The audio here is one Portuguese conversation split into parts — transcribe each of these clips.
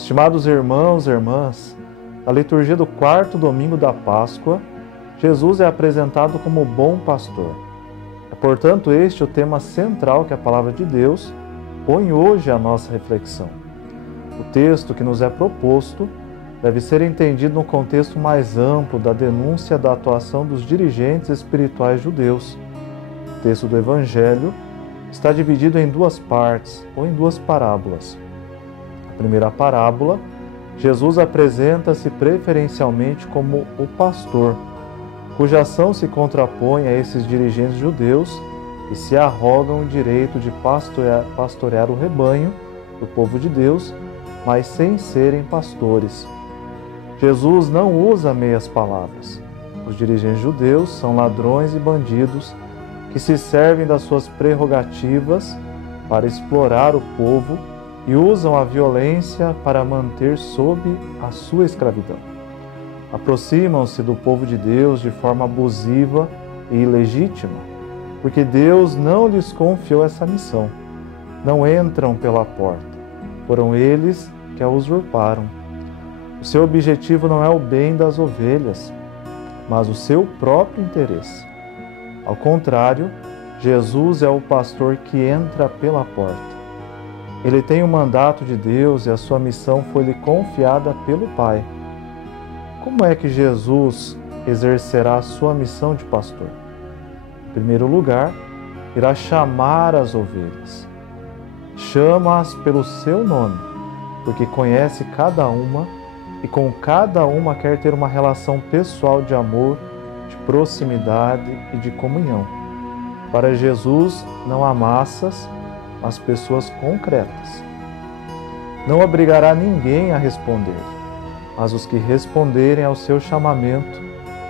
Estimados irmãos e irmãs, na liturgia do quarto domingo da Páscoa, Jesus é apresentado como o bom pastor. É, portanto, este o tema central que a Palavra de Deus põe hoje à nossa reflexão. O texto que nos é proposto deve ser entendido no contexto mais amplo da denúncia da atuação dos dirigentes espirituais judeus. O texto do Evangelho está dividido em duas partes, ou em duas parábolas. Na primeira parábola, Jesus apresenta-se preferencialmente como o pastor, cuja ação se contrapõe a esses dirigentes judeus que se arrogam o direito de pastorear o rebanho do povo de Deus, mas sem serem pastores. Jesus não usa meias palavras. Os dirigentes judeus são ladrões e bandidos que se servem das suas prerrogativas para explorar o povo e usam a violência para manter sob a sua escravidão. Aproximam-se do povo de Deus de forma abusiva e ilegítima, porque Deus não lhes confiou essa missão. Não entram pela porta. Foram eles que a usurparam. O seu objetivo não é o bem das ovelhas, mas o seu próprio interesse. Ao contrário, Jesus é o pastor que entra pela porta. Ele tem o mandato de Deus e a sua missão foi-lhe confiada pelo Pai. Como é que Jesus exercerá a sua missão de pastor? Em primeiro lugar, irá chamar as ovelhas. Chama-as pelo seu nome, porque conhece cada uma e com cada uma quer ter uma relação pessoal de amor, de proximidade e de comunhão. Para Jesus não há massas, mas pessoas concretas. Não obrigará ninguém a responder, mas os que responderem ao seu chamamento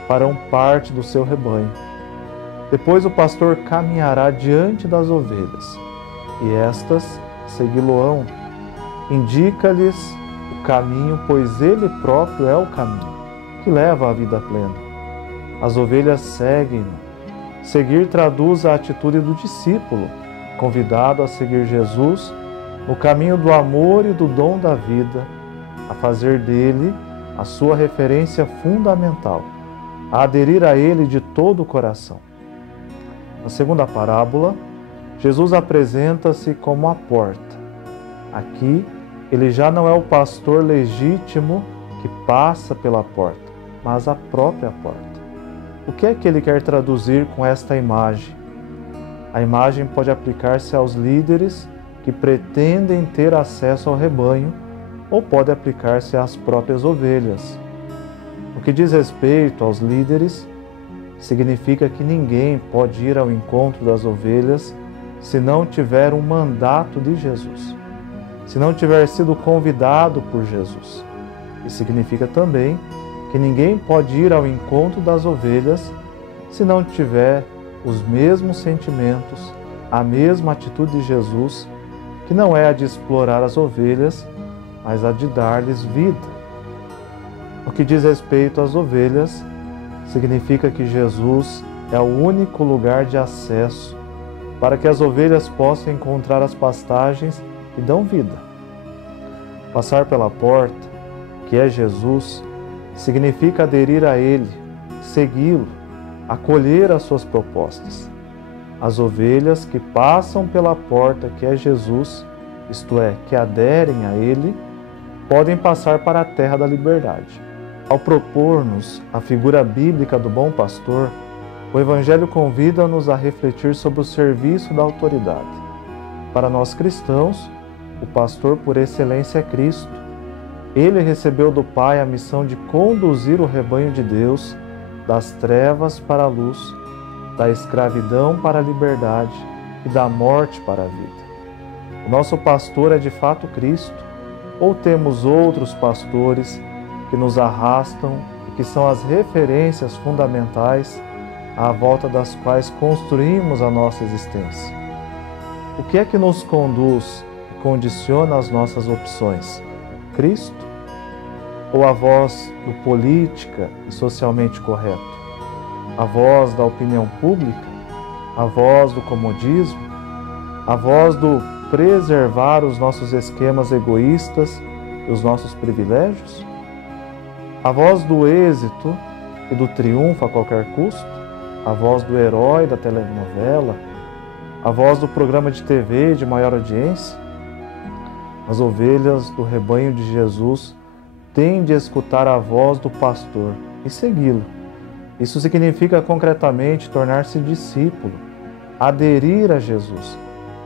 farão parte do seu rebanho. Depois o pastor caminhará diante das ovelhas, e estas segui-lo-ão. Indica-lhes o caminho, pois ele próprio é o caminho, que leva à vida plena. As ovelhas seguem-no. Seguir traduz a atitude do discípulo, convidado a seguir Jesus no caminho do amor e do dom da vida, a fazer dele a sua referência fundamental, a aderir a ele de todo o coração. Na segunda parábola, Jesus apresenta-se como a porta. Aqui, ele já não é o pastor legítimo que passa pela porta, mas a própria porta. O que é que ele quer traduzir com esta imagem? A imagem pode aplicar-se aos líderes que pretendem ter acesso ao rebanho ou pode aplicar-se às próprias ovelhas. No que diz respeito aos líderes, significa que ninguém pode ir ao encontro das ovelhas se não tiver um mandato de Jesus, se não tiver sido convidado por Jesus. E significa também que ninguém pode ir ao encontro das ovelhas se não tiver os mesmos sentimentos, a mesma atitude de Jesus, que não é a de explorar as ovelhas, mas a de dar-lhes vida. No que diz respeito às ovelhas, significa que Jesus é o único lugar de acesso para que as ovelhas possam encontrar as pastagens que dão vida. Passar pela porta, que é Jesus, significa aderir a Ele, segui-lo, acolher as suas propostas. As ovelhas que passam pela porta, que é Jesus, isto é, que aderem a Ele, podem passar para a terra da liberdade. Ao propor-nos a figura bíblica do bom pastor, o Evangelho convida-nos a refletir sobre o serviço da autoridade. Para nós cristãos, o pastor por excelência é Cristo. Ele recebeu do Pai a missão de conduzir o rebanho de Deus das trevas para a luz, da escravidão para a liberdade e da morte para a vida. O nosso pastor é de fato Cristo, ou temos outros pastores que nos arrastam e que são as referências fundamentais à volta das quais construímos a nossa existência? O que é que nos conduz e condiciona as nossas opções? Cristo? Ou a voz do política e socialmente correto? A voz da opinião pública? A voz do comodismo? A voz do preservar os nossos esquemas egoístas e os nossos privilégios? A voz do êxito e do triunfo a qualquer custo? A voz do herói da telenovela? A voz do programa de TV de maior audiência? As ovelhas do rebanho de Jesus têm de escutar a voz do pastor e segui-lo. Isso significa concretamente tornar-se discípulo, aderir a Jesus,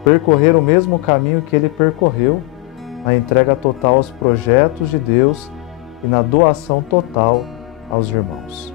percorrer o mesmo caminho que ele percorreu, na entrega total aos projetos de Deus e na doação total aos irmãos.